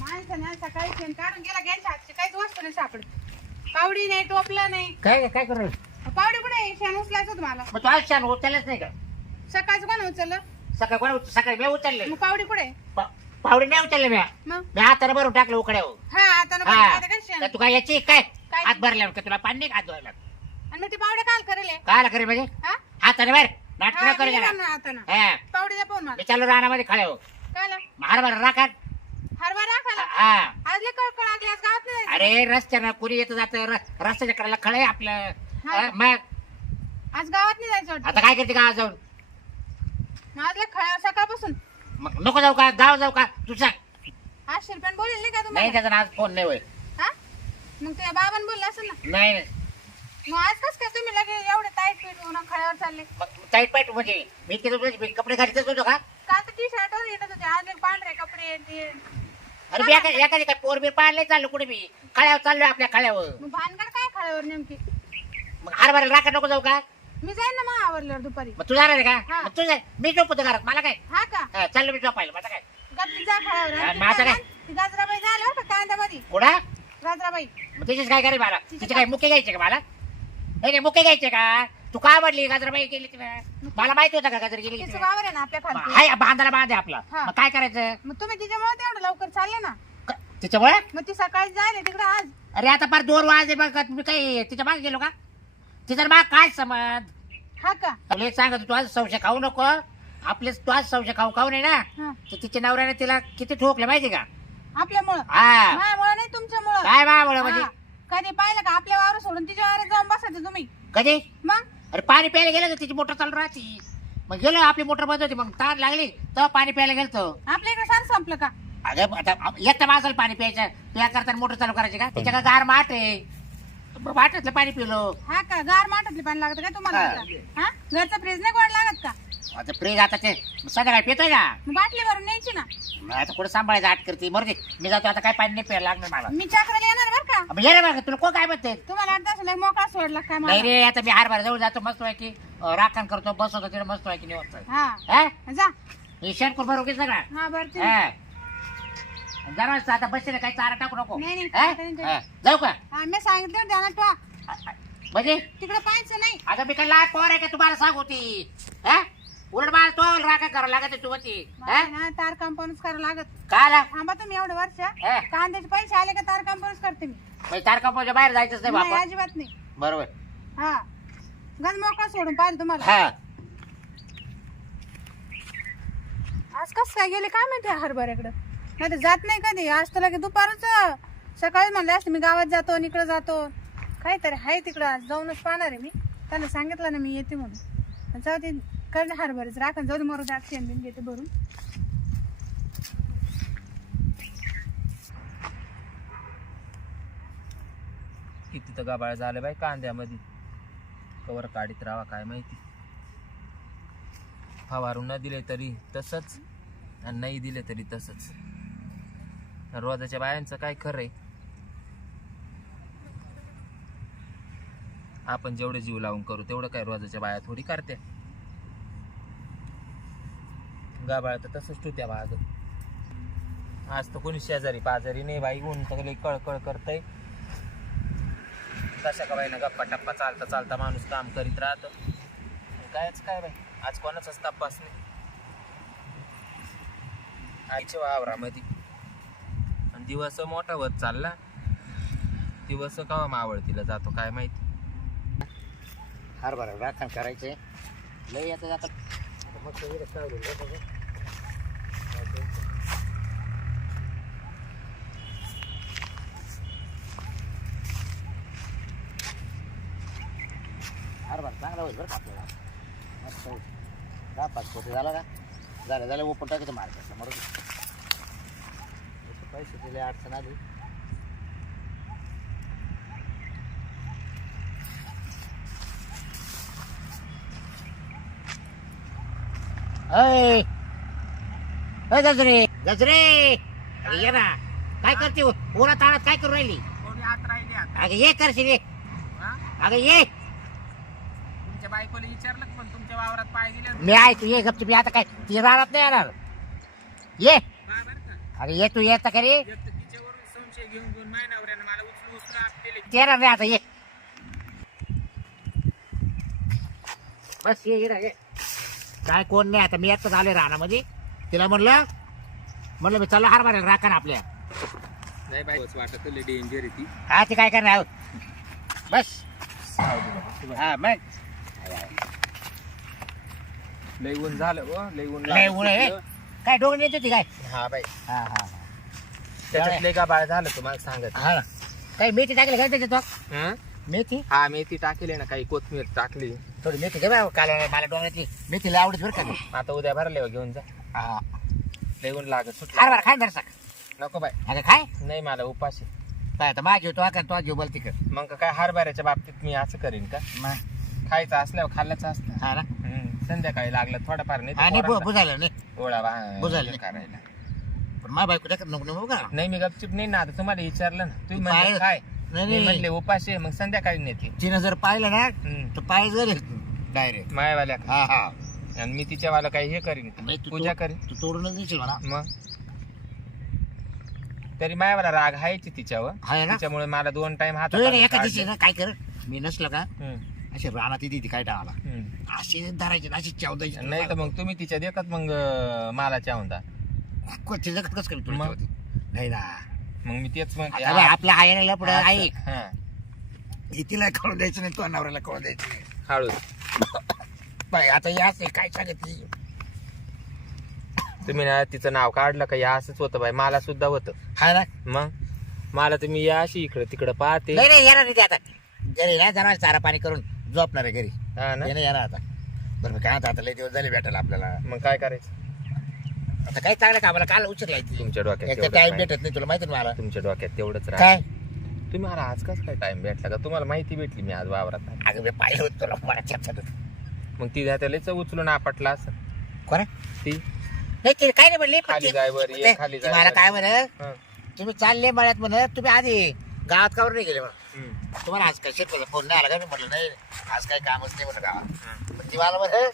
माणसाने सकाळी शेण काढून गेला घ्यायच्या हातची काहीच वस्तू नाही पावडी नाही टोपलं नाही. काय काय करू पावडी कुठे आहे? शेण उचलायचं होतं मला. मग तू आज छान उचललंच नाही का? सकाळचं कोण उचललं? सकाळी कोणा उच- सकाळी मी उचलले मग पावडी कुठे आहे? पा- पावडे नाही उचलले मी मग? मी हाताने भरून टाकलं उकड्यावर. हा आता नको हा आता काय शेण? तर तू काय याची काय? काय? हात भरल्यावर का तुला पाणी नाही का हात धुवायला? आणि मग ती पावडी काल करेल हे? काय करे म्हणजे? हा? हाताने भर नाटक हा, न करू दिली जरा. ना. हा. पावडी मला. मी चालू रानामध्ये खळे हो काय मार बरं राखा हरभरा खाला हा आज लय कळकळ लागली आज गावात नाही जायचं. अरे रस्त्यानं कुणी येत जात रस्त्याच्या कडेला खळे आपलं. हा. हा, मग? आज गावात नाही जायचं वाटतं. आता काय करते का जाऊन? आज लय खळ्यावर सकाळपासून. मग नको जाऊ का? गाव जाऊ का? तू सांग. आठशे रुपयाने बोलेल नाही का नाही तुम्हाला त्याचा आज फोन नाही होय हा? मग तुझ्या बाबांनी बोललं असेल ना? नाही नाही. मग आज कस काय तुम्ही लगे एवढे टाईट पीट होऊन खळ्यावर चालले? मग टाईट पाईट म्हणजे मी किती मी कपडे घालतच होतो का? काल तर टी शर्टवर येतच होते आज पांढरे कपडे ते अरे मी एका एखादी काय पोर बीर पाळले चाललो कुठे मी खळ्यावर चाललोय आपल्या खळ्यावर. मग भानगड काय खळ्यावर नेमकी? मग हरभरा राखा नको जाऊ का? मी जाईन ना मग आवरल्यावर दुपारी. मग तू जाणार आहे का? हा. मग मी झोपतो घरात. मला काय? हा का? हा, चाललो मी झोपायला. माझं काय? गप्पी जा हा, आणि मग आता काय? गाजराबाई झालं बरं का कांद्यामध्ये? कुठं? गाजराबाई मग तिचीच काय करे मला? तिचं तिचे काय मुके घ्यायचे का मला? नाही नाही मुके घ्यायचे का? तू का आवडली गाजराबाई गेली मला माहिती होतं का गाजर गेली तिचं? वावर आहे ना आपल्या हाय बांधायला बांधे आपला. हा. मग काय करायचं? मग तुम्ही तिच्यामुळे तेवढं लवकर चालले ना. क- तिच्यामुळे? मग ती सकाळी जायला तिकडे आज. अरे आता फार दोन वाजले बघ तुम्ही काही तिच्यामागे गेलो का? तिचा माग काय समज हा का? तुला सांगत तू आज संशय खाऊ नको. आपले तू आज संशय खाऊ खाऊ नाही ना? हा. तर तिच्या नवऱ्याने तिला किती ठोकले माहिती का? आपल्यामुळं? हा. माझ्यामुळं नाही तुमच्यामुळं? काय बा म्हणजे? हा. कधी पाहिलं का आपल्या वावर सोडून तिच्या वावरात जाऊन बसायचं तुम्ही? कधी? मग? अरे पाणी प्यायला गेलं तर तिची मोटर चालू राहते. मग गेलो आपली मोटर बंद होती मग तार लागली तेव्हा पाणी प्यायला गेलतो. आपल्या इकडे सांग संपलं का? अगं आता येतं माणसाला पाणी प्यायचं. प्या करताना मोटर चालू करायची का? त्याच्या का गार माठ आहे. माठातलं पाणी पिलो. हा का? गार माठातले पाणी लागतं का तुम्हाला? हा. हा? घरचं फ्रीज नाही गोड लागत का? आता फ्रीज आता ते संध्याकाळी पितोय का? मग बाटली भरून न्यायची ना. मग आता कुठं सांभाळायचं आठ करते? मरू दे. मी जातो आता काय पाणी नाही प्यायला लागणार मला. मी चक्राला येणार बरं का? मग ये रे बघा तुला कोण काय म्हणते तुम्हाला अर्धा तास लय मोकळा सोडला काय नाही मला रे आता मी हारभार जवळ जातो मस्त आहे की राखण करतो बसवतो तिथे मस्त आहे की निवडतो हा. हा? जा. हे शेण कोण बरोबर सगळा? हा बरं ते जरा आता बसले काही चारा टाकू नको. नाही, नाही, हा? हा. जाऊ का? हा मी सांगितलं ध्यानात ठेवा. म्हणजे? तिकडे पाहायचं नाही. आता मी काय लहान पोर आहे का तुम्हाला सांग होती हा? उलट मला तो राखा करावं लागत तू होती मला ना तार कंपाऊंडच करावं लागत. काय थांबा तुम्ही एवढे वर्ष. हा. कांद्याचे पैसे आले का तार कंपाऊंडच करते मी. तार कंपाऊंडच्या बाहेर जायचंच नाही नाही बापा. अजिबात नाही. बरोबर. हा. गंज मोकळा सोडून पाहिलं तुम्हाला. हा. आज कस काय गेले? काय माहिती हरभऱ्याकडं? नाही तर जात नाही कधी. आज तर लगे दुपारच. सकाळी म्हणले असते मी गावात जातो आणि इकडं जातो. काहीतरी आहे तिकडं. आज जाऊनच पाहणार आहे मी. त्यांना सांगितलं ना मी येते म्हणून. जाऊ दे. कळलं हरभरच राखण जाऊ दे मरू दात शेण बिन घेते भरून. किती तर गाबाळ झालं बाई कांद्यामध्ये. कवर काढीत राहा काय माहिती. फवारून न दिले तरी तसंच आणि नाही दिले तरी तसंच. रोजाच्या बायांचं काय खरंय? आपण जेवढे जीव लावून करू तेवढं काय रोजाच्या बाया थोडी करते गाबाळ तर तसंच टुत्या बाग आज तर कोणी शेजारी पाजारी नाही बाई ऊन सगळे कळकळ करतय. कशा का बाईना गप्पा टप्पा चालता चालता माणूस काम करीत राहतं. कायच काय बाई आज कोणाचाच तपास नाही. आईच्या वावरामध्ये. आणि दिवस मोठा होत चालला. दिवस कवा मावळतीला जातो काय माहिती. हरभरा राखण करायचे लय आता आता मस्त इकडे सावलीला बसू. हरभरा चांगला होईल बरं का आपल्याला. मस्त होईल. दहा पाच कोटी झाला का? झालं झालं ओपन टाकायचं मार्केटला पैसे दिले अडचण आली. अय गजरे गजरे ये ना काय करते ओला ताळात काय करू राहिली? अगं ये करशील ये. अगं ये. तुमच्या बायकोला विचारलं पण तुमच्या वावरात पाय गेले मी आहे तू ये गपची मी आता काय? ती राहत नाही येणार. ये. अरे ये तू येत खरी तिच्यावरून संशय घेऊन घेऊन माझ्या नवऱ्यानं मला उचलून उचलून आपलेले ते ना मी आता ये. बस ये ये ना, ये. काय कोण नाही आता? मी आत्ताच आले रानामध्ये. तिला म्हणलं म्हणलं मी चला हार मारेल राखा ना आपल्या. नाही बाई वाटत डेंजर आहे ती. हा ते काय करणार आहोत बस. हा मग. लय ऊन झालं हो लय ऊन लय ऊन आहे. काय डोंगर येत होती काय? हा बाई. हा हा त्याच्यात लय का बाळ झालं तुम्हाला सांगत. हा. ना. काही मेथी टाकली काय त्याच्यात हं? मेथी? हा मेथी टाकली ना काही कोथमीर टाकली. थोडी मेथी घे बा काल मला डोंगरातली मेथी लय आवडत बरं का. ती. आता उद्या भरले घेऊन जा. हा. लय ऊन लागत सुटलं. हार बरं खाय नको अगं खाय. नाही मला उपाशी काय आता माझी होतो का तो जीव बोलती कर. मग काय हरभऱ्याच्या बाबतीत मी असं करीन का? खायचं असल्यावर खाल्लंच असतं. हा ना. संध्याकाळी लागलं थोडंफार नाही तर नाही पोरांना बुजायला नाही. गोळा बा- बुजायला करायला. पण माझ्या बायको टाकत नको नको का नाही मी गपचिप नाही ना आता तुम्हाला विचारलं ना. तुम्ही पाय- काय नाही मी म्हणले उपाशी आहे, मग संध्याकाळी नेते. तिनं जर पाहिलं ना. तर पाय जर डायरेक्ट. मायावाल्या हा हा. आणि मी तिच्यावाला काही हे करीन तू पूजा करीन. तू तोडूनच देशील म्हणा. मग? तरी मायावाला राग हायची तिच्यावर. आहे ना? त्याच्यामुळे मला दोन टाइम हात तू ये एका दिवशी ना काय कर? मी नसलं का. असे रानात येते ती काय टाळाला हं. अशी धरायची अशी चौदायची नाही तर मग तुम्ही तिच्या देखत मग अं, मला चावून कोणती जगत कसं करेल तुला मग? नाही ना. मग मी तेच म्हणते आता बघ, आपल्या आहे ना असं. ऐक हं. हे. तिला कळू द्यायचं नाही तो नवऱ्याला कळू द्यायचं नाही. हळू बाई आता या असेल काय सांगत तुम्ही ना तिचं नाव काढलं का या असंच होतं बाई मला सुद्धा होतं. हा ना? मग? मला तुम्ही या अशी इकडं तिकडं पाहते. नाही नाही येणार नाही ते आता. घरी ना जाणार चारा पाणी करून झोपणार आहे घरी. हा ना? नाही येणार आता. बरं मी काय म्हणतो, आता लय दिवस झाले भेटायला आपल्याला. मग काय करायचं? आता काही चांगलं कामाला काल उचल तुमच्या डोक्यात तेवढंच टाइम राहील. भेटत नाही तुला माहिती ना मला? तुमच्या डोक्यात तेवढंच काय? तुम्ही मला आज कस काय टाइम भेटला का? तुम्हाला माहिती भेटली मी आज वावरात. अगं मी पाहिलं होतं तुला मला चर्चा मग ती त्यालाच उचलून आपटला असं कोणा ती नाही ते काय नाही म्हणले पण खाली ते- जाय वर ये, ते- खाली ते जाय मला वर काय. म्हण हं. तुम्ही चालले मळ्यात म्हण तुम्ही आधी गावात कावर नाही गेले म्हणून हं. तुम्हाला आज काय शेतकऱ्याचा फोन नाही आला का मी म्हटलं नाही आज काही कामच नाही म्हणलं गावात. मग ती मला म्हण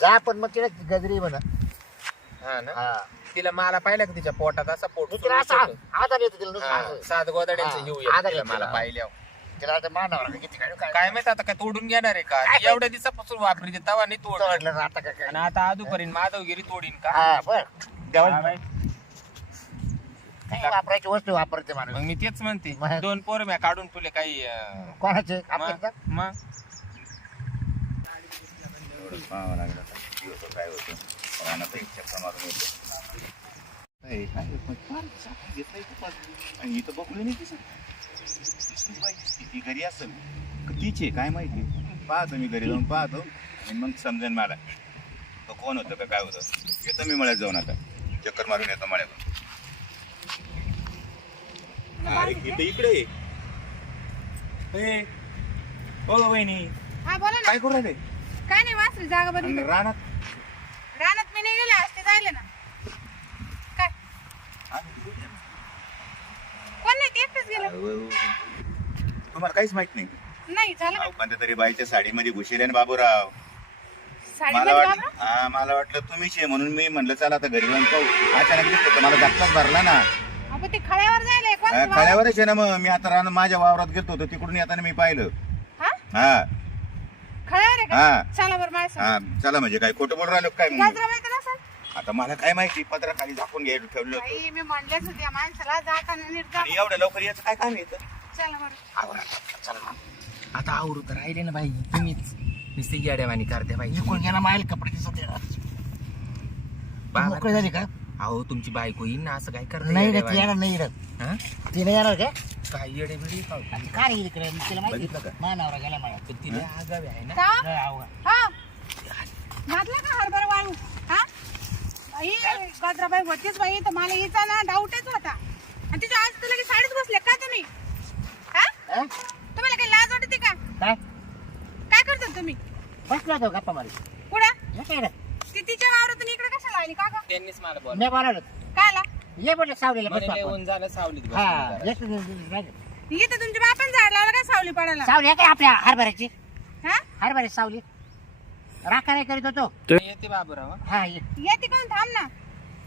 जा पण मग तिला गजरी म्हण हा ना हा तिला मला पाहिलं का तिच्या पोटात असा पोट मी तिला सुरू असं होतं. आधार येतो तिला नुसतं हा, असं. सात गोदाड्यांचं हा, येतो मला तिला. पाहिल्यावर तिला आता मानावर किती काय काय काय माहीत आता काय तोडून घेणार आहे का? ती एवढ्या दिवसापासून वापरी तवा नाही तोड वाटलं ना आता काय काय आणि आता आजूपर्यंत माधवगिरी तोडीन का? हा बर. हा, जेवण बाई. काही वापरायची वस्तू वापरते माणूस. मग मी तेच म्हणते मग? दोन पोर म्या काढून तुले काही अं, कोणाचे? मग? आपल्या मग? एवढं पाहावं लागलं आता. दिवस काय होतं? रानात एक चक्कर मारून येतो. काय काय पण फार चांगलं दिसतंय खूप आज. आणि इथं बघलं नाही दिसत. दिसली पाहिजे ती घरी असेल? तिचे काय माहिती? पाहतो मी घरी जाऊन पाहतो. आणि मग समजेन मला. तो कोण होतं का काय होतं? येतो मी मळ्यात जाऊन आता. चक्कर मारून येतो मळ्यातून अरे इकडे ये. ए, ओ वहिनी. हा बोला ना. काय करू राहिले? काय नाही वाचली जागा बदल आणि रानात? रानात मी नाही गेले असते जायले ना. काय? कोण नाही ते एकटेच गेलं. तुम्हाला काहीच माहीत नाही. नाही झालं अहो, का कोणत्या तरी बाईच्या साडीमध्ये घुसले ना बाबूराव. साडी मला मध्ये वाटलं बाबा हा मला वाटलं तुम्हीच आहे म्हणून मी म्हणलं चला आता घरी जाऊन पाहू. अचानक दिसतो तर मला धक्काच भरला ना. अहो, ते खळ्यावर जायले कोण हा, कळ्यावरच आहे ना मग. मी आता रान माझ्या वावरात गेलो होतो तिकडून येताना मी पाहिलं. हा? हा. खळ्यावर आहे का? चला बरं माझ्या संग. हा चला म्हणजे काय खोटं बोल राहिलो काय मग? गाजरा माहिती नसेल आता मला काय माहिती पत्रा खाली झाकून घ्यायला ठेवलं होतं. मी म्हणलेच होते या माणसाला जाताना नीट जा आणि एवढ्या लवकर याचं काय काम येतं चला आता आवरू तर राहिले ना बाई. तुम्हीच. नुसती येड्यावानी करते बाई. इकडून गेला माईल कपडे दिसत बाबा- मोकळी झाली का? अहो तुमची बायको येईन ना. असं काय करते नाही रे ती येड्यावानी? येणार नाही हा? ती नाही येणार का? काय येडे बिडे का आणि काय रे इकडे? तिला माहिती बघितलं का? मानावर गेला मला पण तिला आगावी आहे ना? का? लय. हा. घातला का हरभरा वाळू? हा? बाई गजराबाई होतीच बाई. तर मला हिचा ना डाऊटच होता. आणि तिच्या आज तुला साडीच बसले. का तुम्ही हा? तुम्हाला काही लाज वाटते का? काय? काय करता तुम्ही? बसला होतो गप्पा मारी कुठं? हे काय रे? ती तिच्या वावरातून इकडे कशाला आली? का गं? त्यांनीच मला बोल मी बोलावलं. काय आला ये म्हटलं सावलीला बसू आपण. ऊन झालं सावलीत बसून हा जरा. येतो, येतो, येतो, राहिलं. इथं तुमच्या बापान झाड लावलं काय सावली पडायला? सावली आहे काय आपल्या हरभऱ्याची? हा? हरभऱ्याची सावली. राखा नाही करीत होतो. येते बाबूराव हं? हा ये. येते कोण? थांब ना.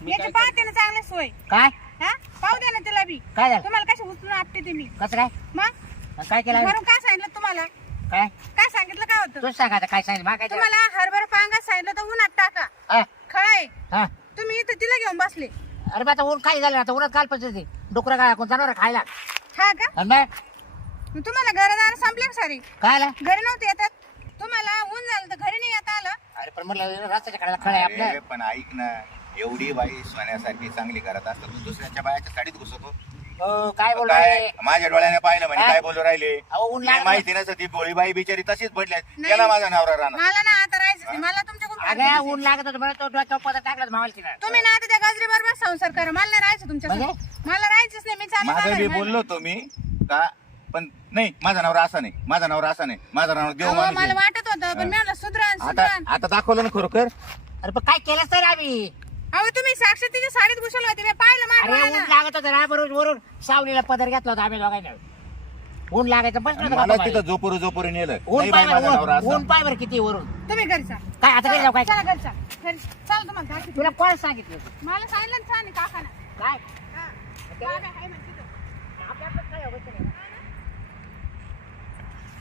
मी याची काय पाहते ना चांगली सोय. काय? हा? पाहू द्या ना तिला बी. काय झालं? तुम्हाला कशी उचलून आपते ते मी. कसं काय? मग? काय केलं? घरून काय सांगितलं तुम्हाला? काय? काय सांगितलं? काय होतं? तूच सांगा आता काय सांगितलं? मा काय? तुम्हाला हरभरा पांगा सांगितलं तर उन्हात टाका हा, खळाय हा. तुम्ही इथं तिला घेऊन बसले. अरे बा आता ऊन काय झालं आता उन्हात काल पाहिजे डुकरं काय कोण जनावर खायला? हा का? आणि मग? मग तुम्हाला घरदार संपले का सारी? काय आला घरी नव्हते येतात तुम्हाला ऊन झालं तर घरी नाही येता आलं. अरे पण म्हटलं रस्त्याच्या कडेला खळ आहे अरे, आपलं पण ऐक ना एवढी बाई सोन्यासारखी चांगली करत असतात तू दुसऱ्याच्या बायाच्या साडीत घुसतो हो काय बोल काय? माझ्या डोळ्याने पाहिलं म्हणजे काय? काय बोलू राहिले? अहो, ऊन लागलं. माहिती नसतं ती भोळी बाई बिचारी तशीच पडल्या नाही. गेला माझा नवरा राहणार. मला ना आता राहायचं नाही. मला तुमच्याकडून अगं ऊन लागत होतं बरं तो डोक्यावर पदर टाकला मावाला तिला. तुम्ही ना आता त्या गजरी बरोबर संसार करा. मला नाही राहायचं तुमच्या म्हणजे? मला राहायचंच नाही. मी चालले माझं. बोललो होतो मी का? पण नाही माझा नवरा असा नाही. माझा नवरा असा नाही. माझा नवरा देव माणूस मला आहे. वाटत होतं पण मी म्हणलं सुधरण आता सुधरण आता दाखवलं ना खरोखर? अरे पण काय केलंच तर आम्ही? अहो तुम्ही साक्षी तिच्या साडीत घुसले होते मी पाहिलं अरे ऊन लागत होतं ना वरून सावलीला पदर घेतला होता आम्ही दोघांनी. ऊन लागायचं बस मला तिथं झोपरू झोपरू नेलं. ऊन पाय बाई ऊन- पाय बरं किती वरून. तुम्ही घरचा काय आता घरी जाऊ काय? चला घरचा घरी. तुला कोण सांगितलं मला सांगितलं ना छान काकाना. काय? आपल्या आपल्यात काय अवस्था नाही.